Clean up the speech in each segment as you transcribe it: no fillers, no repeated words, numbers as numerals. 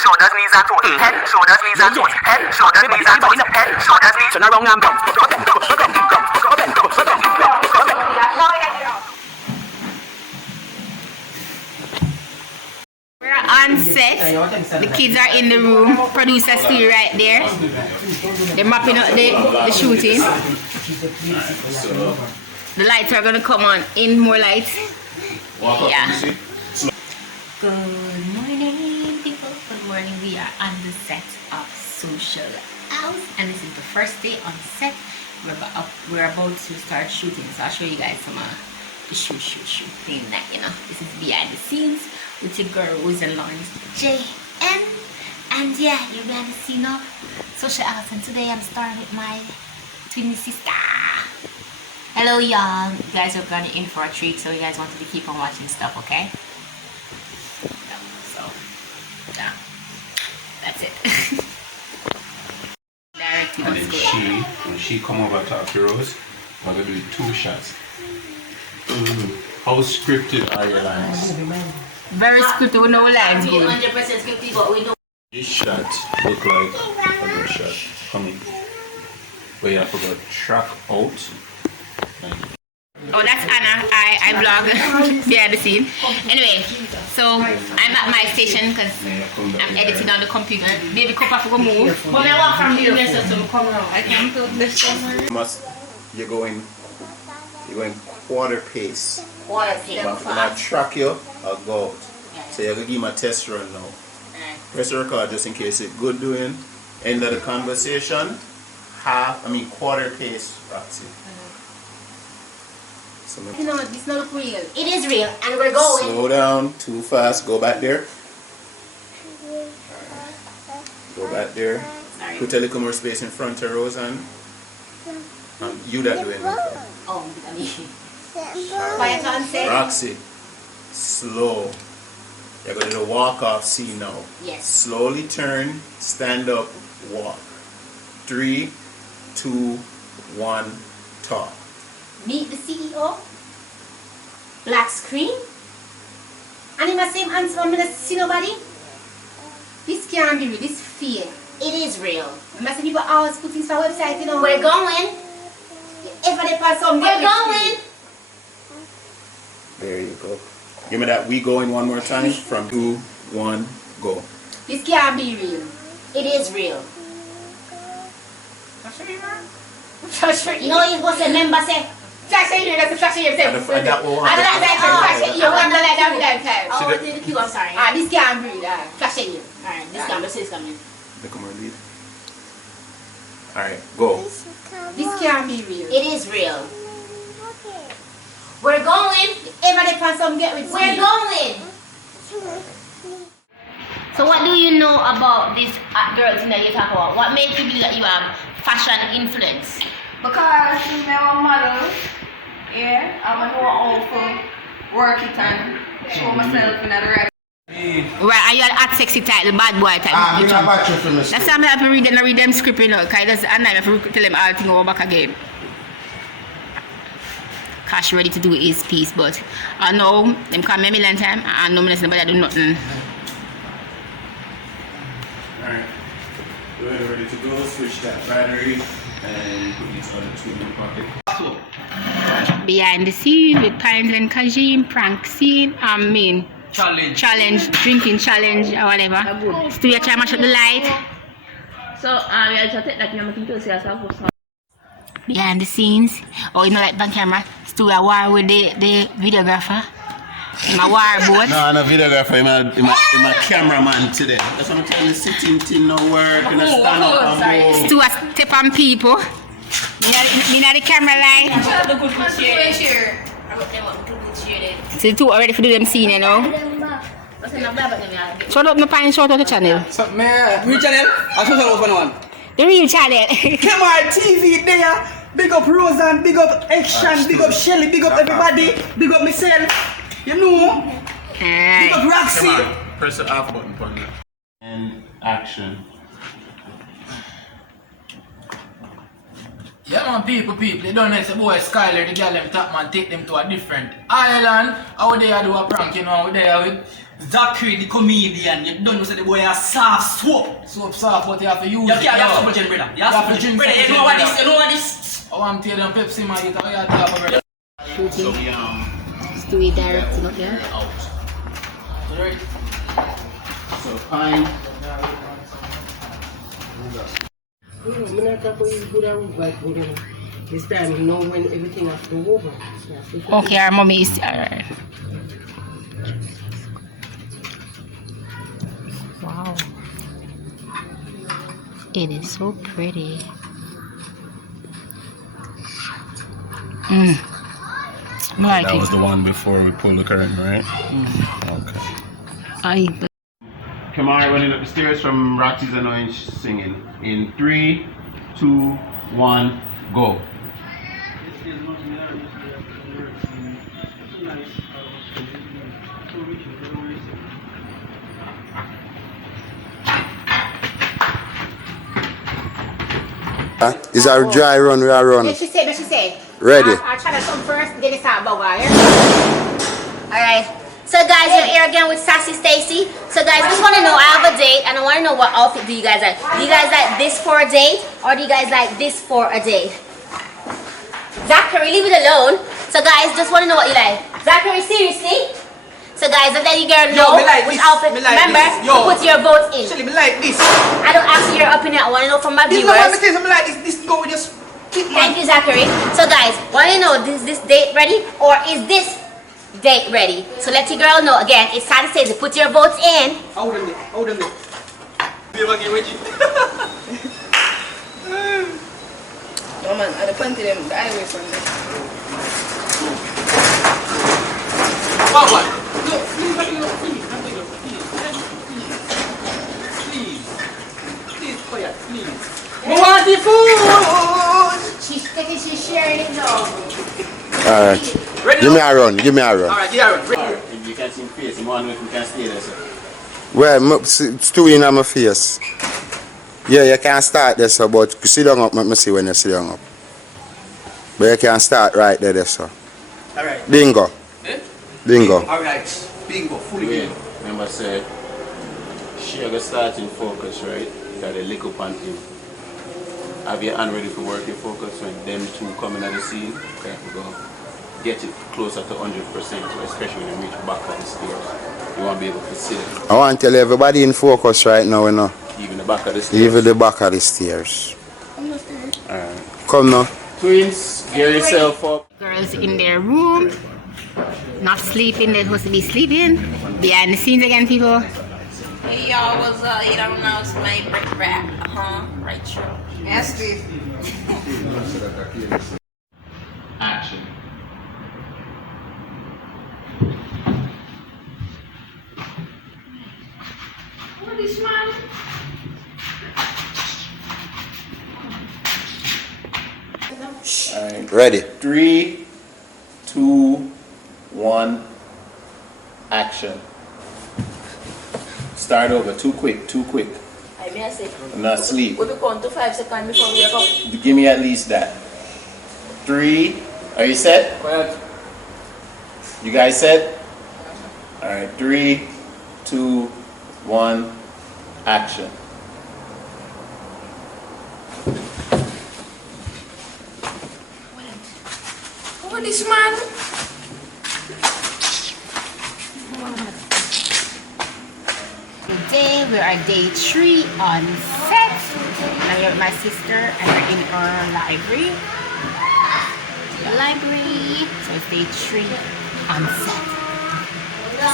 shoulders, knees and toes. Head, shoulders, knees and toes. Head, shoulders, knees and toes. Head, shoulders, knees. Turn around and We're on set. The kids are in the room. Producer still right there. They're mapping up the shooting. The lights are gonna come on in more lights. Yeah. Good morning, people. Good morning. We are on the set of Social House, and this is the first day on set. We're about to start shooting, so I'll show you guys some the shoot thing that, you know. This is behind the scenes with your girl Rose and Lawrence JN, and yeah, you're behind the scene of Social House, and today I'm starting with my twin sister. Hello, y'all. You guys are gonna in for a treat, so you guys wanted to keep on watching stuff, okay? So, yeah, that's it. And then when she come over to after Rose, we're gonna do 2 shots. How scripted are your lines? Very scripted with no lines. 100% scripted, but we know. This shot look like a good shot coming. But you have to go track out. Oh, that's Anna. I vlog behind the scene. Anyway, so I'm at my station because I'm editing on the computer. Baby, come off, go move. But I walk from here, so come around. I come to the summer. You're going quarter pace. Quarter pace. When I track you, I'll go out. So you're gonna give me a test run now. Press record just in case it's good doing. End of the conversation. Quarter pace, Roxy. So you know, it's not real. It is real, and we're going. Slow down, too fast. Go back there. Go back there. Sorry. Put a little more space in front of Rose and you that doing it. Oh, I mean. Quiet on set. Roxy, slow. You're going to do a walk-off scene now. Yes. Slowly turn, stand up, walk. 3, 2, 1, talk. Meet the CEO. Black screen. And in my same answer, I'm going to see nobody. This can't be real. This is fear. It is real. I see people always put things on our website, you know. We're going. If they pass on, we're going. There you go. Give me that "we going" one more time. From 2, 1, go. This can't be real. It is real. You know you're supposed to remember, say, flash your ear, that's a flash your ear. And that one. I don't like that, flash your ear. I don't like that time. Oh, did the cue, I'm sorry. This can't be real. Flash your ear. Alright, this can't be, this coming. Look at my lead. Alright, go. This can't be real. It is real. We're going. Ever they plan some get with we're going. So what do you know about this girls that you talk about? What makes you believe that you have fashion influence? Because I'm a model, yeah, I'm a know how to work it and show myself in the right. Right, are you an hot sexy title, bad boy type? That's why I'm have to read them script, you know, because I'm not have to tell them all things over back again. Cash ready to do his piece, but I know them come a million times. I know me nobody do nothing. Alright. We're ready to go. Switch that battery and put these other 2 in the pocket. Behind the scene with Pines and Kajim, prank scene, challenge, drinking challenge or whatever. Still try to mash up the light. So, I'll just take that number to see yourself. Behind the scenes, or you know, like on camera, still a war with the videographer. In a war boat. No, I'm a videographer, I'm a cameraman today. That's what I'm telling you, sitting thing, no work, and stand up and move. Still a step on people. Me not the camera line. So the two already for do them scene, you know. Shut up, no pine, shut out the channel. Which channel? I show you one. The real channel. Come on, TV there. Big up Roseanne, big up Action, big up Shelly, big up everybody, big up myself. You know? Big up Roxy. Come on, press the off button for me. And action. Yeah man, people, they don't know, say boy Skyler, the girl them top man, take them to a different island. Out there do a prank, you know, out there with Zachary, the comedian, you don't know say the boy a soft soap. Soap soft, but you have to use You it. can't have supple gin, brother. You have to drink brother. You know what this? You know what this? I want to tell them Pepsi, man. You talk about brother. So we Stewie directing up there. out. So fine. This time you know when everything has to go over. Okay, our mommy is alright. Wow. It is so pretty. I like That it. was the one before we pulled the curtain, right? Okay. Kamari running up the stairs from Roxy's Annoying singing. In 3, 2, 1, go. Is our dry run we are run? What she say? Ready. I'll try to come first, then it's out about Alright. So guys, we're here again with Sassy Stacy. So guys, just want to know, I have a date and I want to know what outfit do you guys like? Do you guys like this for a date or do you guys like this for a date? Zachary, leave it alone. So guys, just want to know what you like. Zachary, seriously? So guys, let you girl know which outfit. Remember, put your votes in. Actually, me like this. I don't ask your opinion. I want to know from my This viewers. is what I'm like this. This go with just keep Thank you, Zachary. So guys, want to know, is this date ready or is this date ready? So let your girl know. Again, it's time to say to put your votes in. Hold them there. Hold them there. Be lucky with you. No man, I depend to them the highway from there. What? We want the food. She's sharing it now. Alright. Ready Give me now? a run, give me a run. Alright, yeah, ready. If you can see face, you want to know if you can stay there, sir. Well, it's two in my face. Yeah, you can start there, sir, but sit down up, let me see when you sit down up. But you can start right there, sir. Alright. Bingo. Eh? Bingo. Alright. Bingo. Fully Wait, bingo. remember say, she gonna start in focus, right? You gotta lick up on him. Have your hand ready for working focus when them two come in at the scene. Okay, we go get it closer to 100%, so especially when you reach back of the stairs. You won't be able to see it. I want to tell everybody in focus right now, you know. Even the back of the stairs. Even the back of the stairs. Alright. Come now. Twins, get yourself up. Girls in their room, not sleeping. They're supposed to be sleeping. Behind the scenes again, people. Hey y'all, what's up? You don't know it's my break rap. Right, sure. Yes, Steve. Action. What is smiling? Alright. Ready. 3, 2, 1, action. Start over. Too quick, too quick. I may say. I'm not asleep. We count to 5 seconds before we wake up. Give me at least that. 3. Are you set? Quiet. You guys set? Alright. 3, 2, 1, action. What is man? Today we are day 3 on set. I'm here with my sister and we're in our library. So it's day 3 on set.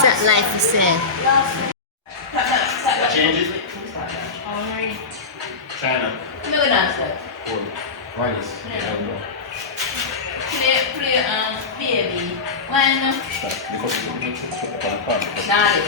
Set life is said. Change it. China. No good answer. Right. Play, baby. One. Dale.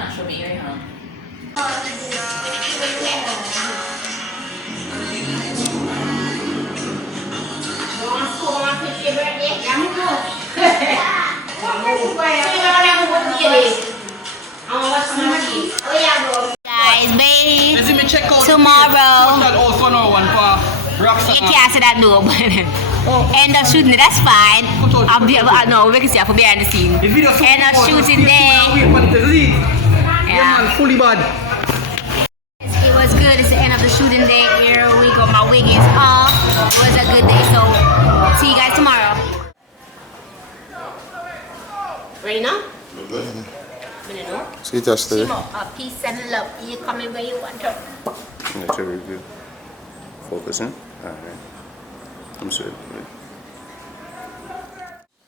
not show me your hand. Guys, babe, Let's see me check out tomorrow. Social House 101 for Roxanne. You can't say that though, but end up shooting it, that's fine. I'll be no, we can see for behind the scene. The video End up shooting there. Yeah, man, fully bad. It was good. It's the end of the shooting day. Here we go. My wig is off. It was a good day. So see you guys tomorrow. Ready now? Ready now? See just today. Peace and love. You coming where you want to. That's very good. Focusing. Alright. I'm sorry.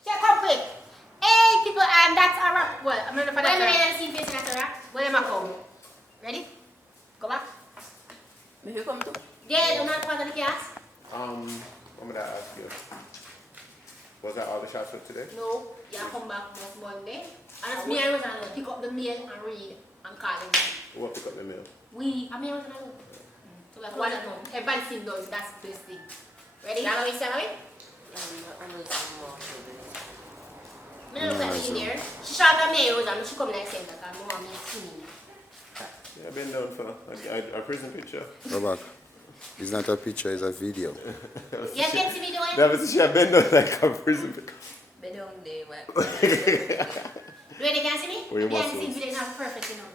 Check up quick. Hey people, and that's a wrap. Well, I'm gonna find out. Wait a minute, see if that's a wrap. Where am I going? Ready? Go back. May you come to? Yeah, do not part of the cast. What did I ask you? Was that all the shots for today? No, you come back next Monday. And it's me and Rosanna pick up the mail and read and call him. Who will pick up the mail? We, I mean, Rosanna. So like one at home. Everybody seems those, that's the best thing. Ready? Now we start away? I don't know in there. She shot the mail, Rosanna. She come next time because I want me to see me. Yeah, I've been down for a prison picture. Go back. It's not a picture, it's a video. You can see me doing? That was she. I've been down like a prison picture. Been down there, Ready, can see me? Where you Behind the muscles? scenes, we didn't have perfect, you know.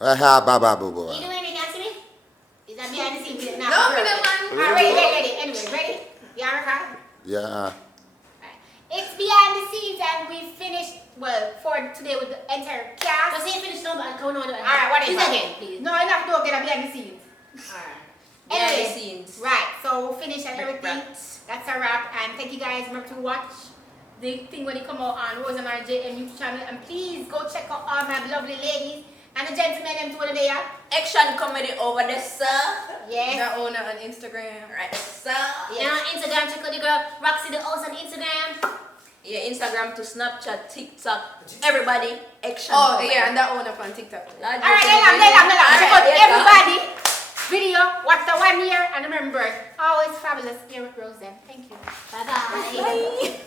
Aha, baba, boo. You doing it, can see me? Is that behind the scenes, we didn't have No, perfect? man. Alright, ready. Anyway, ready? You are record? Yeah. It's behind the scenes and we finished, well, for today with the entire cast. So say you finish number and count on. Alright, what is Please it? again, please. No, enough to get a behind the scenes. Alright. Behind the Anyway, scenes. right, so finish and everything. Right. That's a wrap. And thank you guys. Remember to watch the thing when it come out on Rose and our JM YouTube channel. And please go check out all my lovely ladies and the gentlemen them too there. Action comedy over there, sir. Yes. The owner on Instagram. Right, sir. Yeah, on Instagram, check out the girl Roxy the host on Instagram. Yeah, Instagram to Snapchat, TikTok, everybody. Action. Oh, comedy. yeah, and that owner from TikTok. Alright, check out everybody. Video, watch the 1 year, and remember, always fabulous here with Rose. Thank you. Bye bye. Bye.